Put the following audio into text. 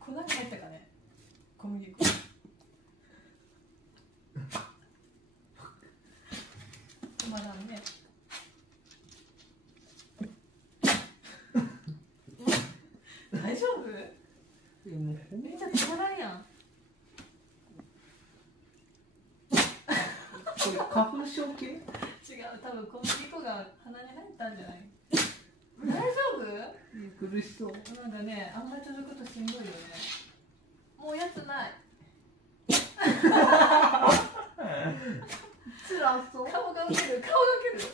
粉が入ったかね、小麦粉。止まらんね。大丈夫？めっちゃ止まらんやん。これ花粉症系？違う、多分小麦粉が鼻に入ったんじゃない？大丈夫？苦しそう。なんかね、あんまり続くとしんどいよね。もうやつない。辛そう。顔が受ける、顔が受ける。